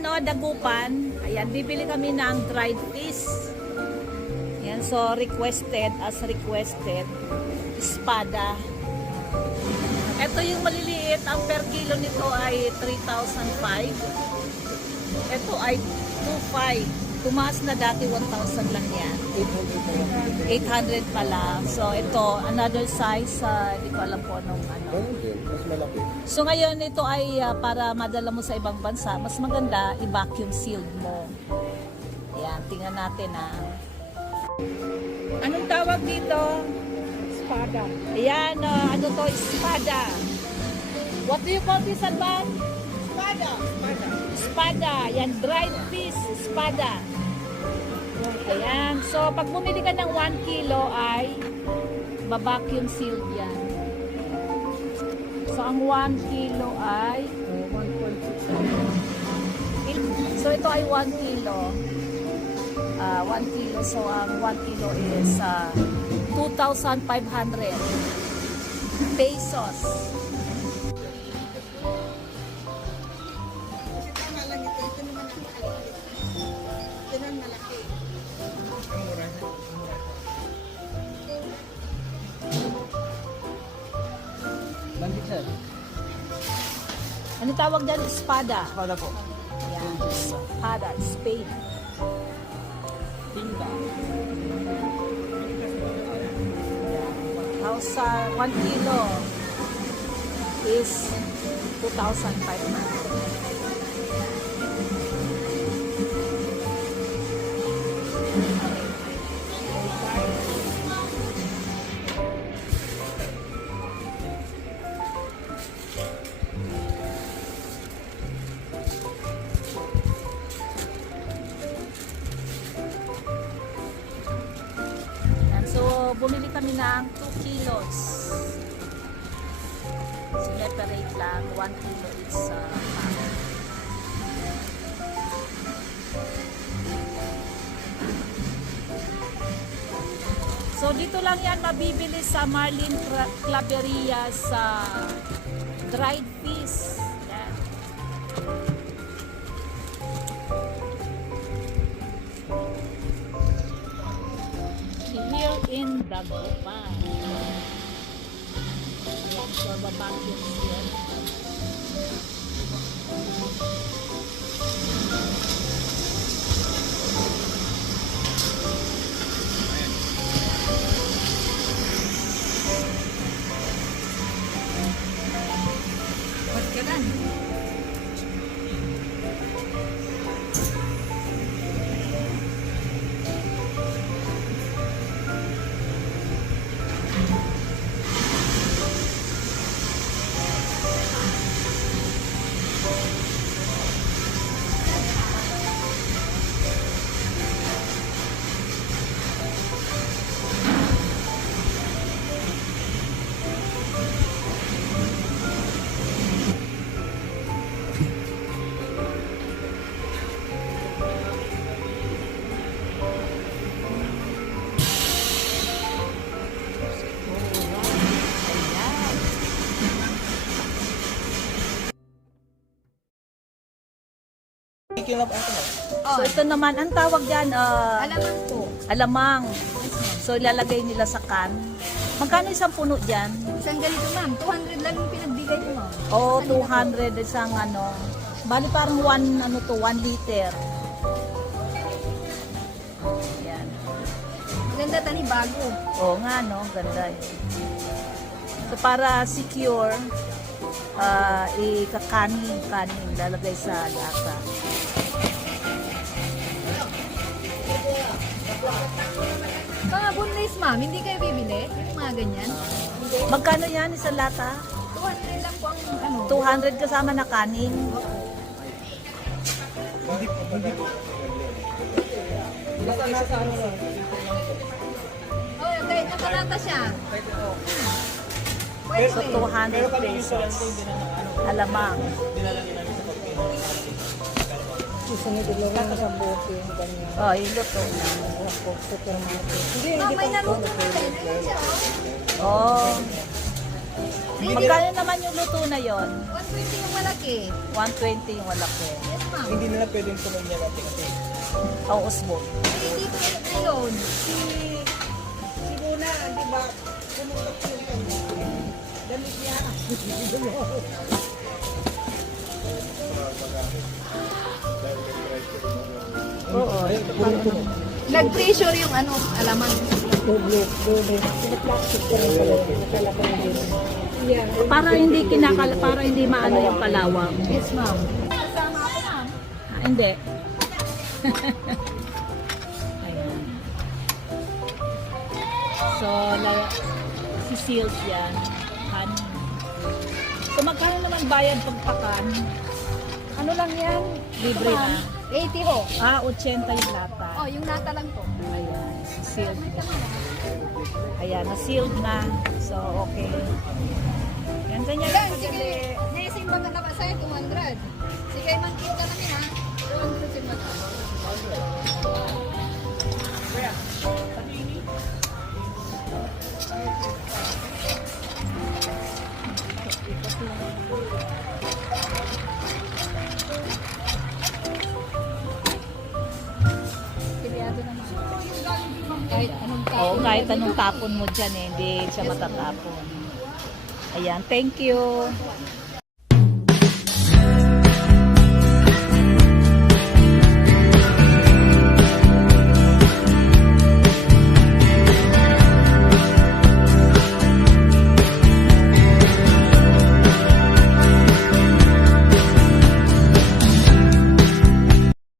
ano, Dagupan. Ayan, bibili kami ng dried fish. Ayan, so requested, espada. Ito yung maliliit, ang per kilo nito ay 3,005. Ito ay 2,500. Tumaas na dati 1,000 lang yan. 800 pala. So ito, another size, hindi ko alam po anong ano. Mas malaki. So ngayon ito ay para madala mo sa ibang bansa, mas maganda i-vacuum sealed mo. Ayan, tingnan natin Anong tawag dito? Espada. Ayan, ano to? Espada. What do you call this, Alban? Espada. Espada. Yan, dried fish, espada. Ayan. So, pag bumili ka ng 1 kilo ay vacuum sealed yan. So, ang 1 kilo ay 1.6. So, ito ay 1 kilo. 1 kilo. So, ang 1 kilo is 2,500 pesos. Tama lang ito. Ito naman ang malaki. Ito naman malaki. Bandit sir. Ano tawag dyan? Espada. Espada po. Ayan. Espada. Spade. Tinda. House 1 kilo is 2,500. So, bumili kami ng 2 kilos. Separate lang. 1 kilo is So, dito lang yan mabibili sa Marlin Claveria sa dried fish. Yan. Here in Dagupan. Ayan, so vacuum seal. What ka lang? Speaking of ano, So ito naman, ang tawag dyan, Alamang po. alamang. So ilalagay nila sa can. Magkano isang puno dyan? Isang ganito ma'am. 200 lang yung pinagbigay niyo ma'am. Oo, 200 isang ano. Bali parang 1 liter. Yan. Maganda tani bago. Oo nga no, ganda eh. So para secure, kanin, lalagay sa lata. Mga boneless ma'am, hindi kayo bibili? Yung mga ganyan? Magkano yan isang lata? 200 lang po ang ano. 200 kasama na kanin. basta nasa ano lang. Oh, kahit nakalata siya. So 200 pesos. Alamang. Susunod ulo lang sa bote yung ganyan. Oh, iluto na. Ako, supermarket. Hindi, Ma'am, hindi may pa naruto na tayo. Ayun siya, Oh. Magkano naman yung luto na yon? 120 yung malaki. 120 yung malaki. Yes, ma'am. Hindi nila pwedeng tuloy niya natin kasi. O usbong. Hindi ko yun. Si Muna, di ba, pumutok yung kanya. Damit niya. Oo. Nag-pressure yung ano, alaman. Doble. Pinaplastic ko rin pala. Nakalakang din. Yeah. Para hindi maano yung kalawang. Yes, ma'am. Kasama ako, ma'am. Hindi. Ayan. So, si-sealed yan. Honey. So, magkano naman bayad pagpakan? Ano lang yan? Libre na. 80 ho. 80 yung lata. Oh, yung nata lang to. Ayan. Sealed. Ayan, na-sealed na. So, okay. Yan, ganyan lang Yan, sige. kadali. Naisin ba na ba sa'yo? 200. Sige, man-keep ka namin ha. 200 sin mata. Pilyado naman. Kahit anong tapon. Oo, kahit anong tapon mo dyan, hindi siya matatapon. Ayan, thank you.